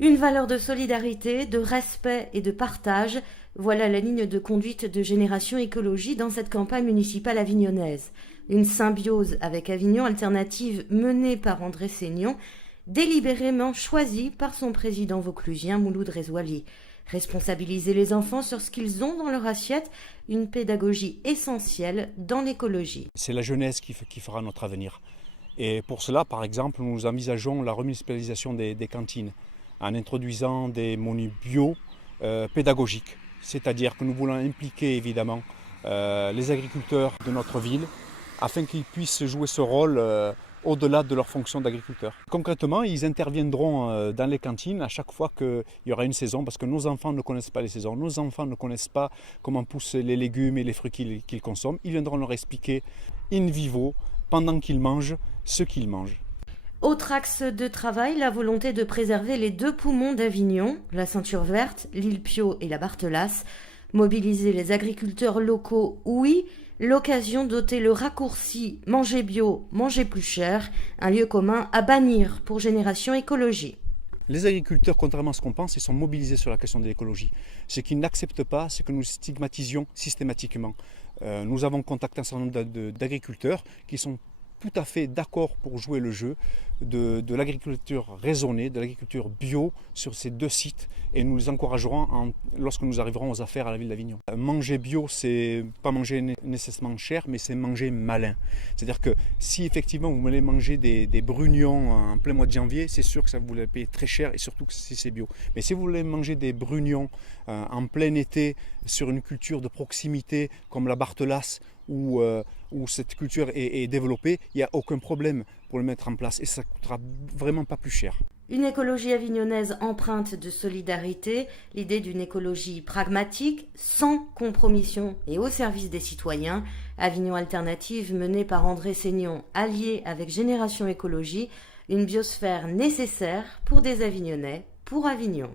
Une valeur de solidarité, de respect et de partage, voilà la ligne de conduite de Génération Écologie dans cette campagne municipale avignonnaise. Une symbiose avec Avignon Alternative menée par André Seignon, délibérément choisie par son président vauclusien Mouloud Rezouali. Responsabiliser les enfants sur ce qu'ils ont dans leur assiette, une pédagogie essentielle dans l'écologie. C'est la jeunesse qui fera notre avenir. Et pour cela, par exemple, nous envisageons la remunicipalisation des cantines en introduisant des menus bio pédagogiques. C'est-à-dire que nous voulons impliquer évidemment les agriculteurs de notre ville afin qu'ils puissent jouer ce rôle au-delà de leur fonction d'agriculteur. Concrètement, ils interviendront dans les cantines à chaque fois qu'il y aura une saison, parce que nos enfants ne connaissent pas les saisons, nos enfants ne connaissent pas comment poussent les légumes et les fruits qu'ils consomment. Ils viendront leur expliquer in vivo, pendant qu'ils mangent, ce qu'ils mangent. Autre axe de travail, la volonté de préserver les deux poumons d'Avignon, la Ceinture Verte, l'île Piau et la Barthelasse. Mobiliser les agriculteurs locaux, oui. L'occasion d'ôter le raccourci manger bio, manger plus cher, un lieu commun à bannir pour Génération Écologie. Les agriculteurs, contrairement à ce qu'on pense, ils sont mobilisés sur la question de l'écologie. Ce qu'ils n'acceptent pas, c'est que nous stigmatisions systématiquement. Nous avons contacté un certain nombre d'agriculteurs qui sont tout à fait d'accord pour jouer le jeu de l'agriculture raisonnée, de l'agriculture bio sur ces deux sites, et nous les encouragerons lorsque nous arriverons aux affaires à la ville d'Avignon. Manger bio, c'est pas manger nécessairement cher, mais c'est manger malin. C'est-à-dire que si effectivement vous voulez manger des brugnons en plein mois de janvier, c'est sûr que ça vous les payer très cher, et surtout si c'est bio. Mais si vous voulez manger des brugnons en plein été sur une culture de proximité comme la Barthelasse, où cette culture est développée, il n'y a aucun problème pour le mettre en place et ça ne coûtera vraiment pas plus cher. Une écologie avignonnaise empreinte de solidarité, l'idée d'une écologie pragmatique, sans compromission et au service des citoyens. Avignon Alternative menée par André Seignon, allié avec Génération Écologie, une biosphère nécessaire pour des Avignonnais, pour Avignon.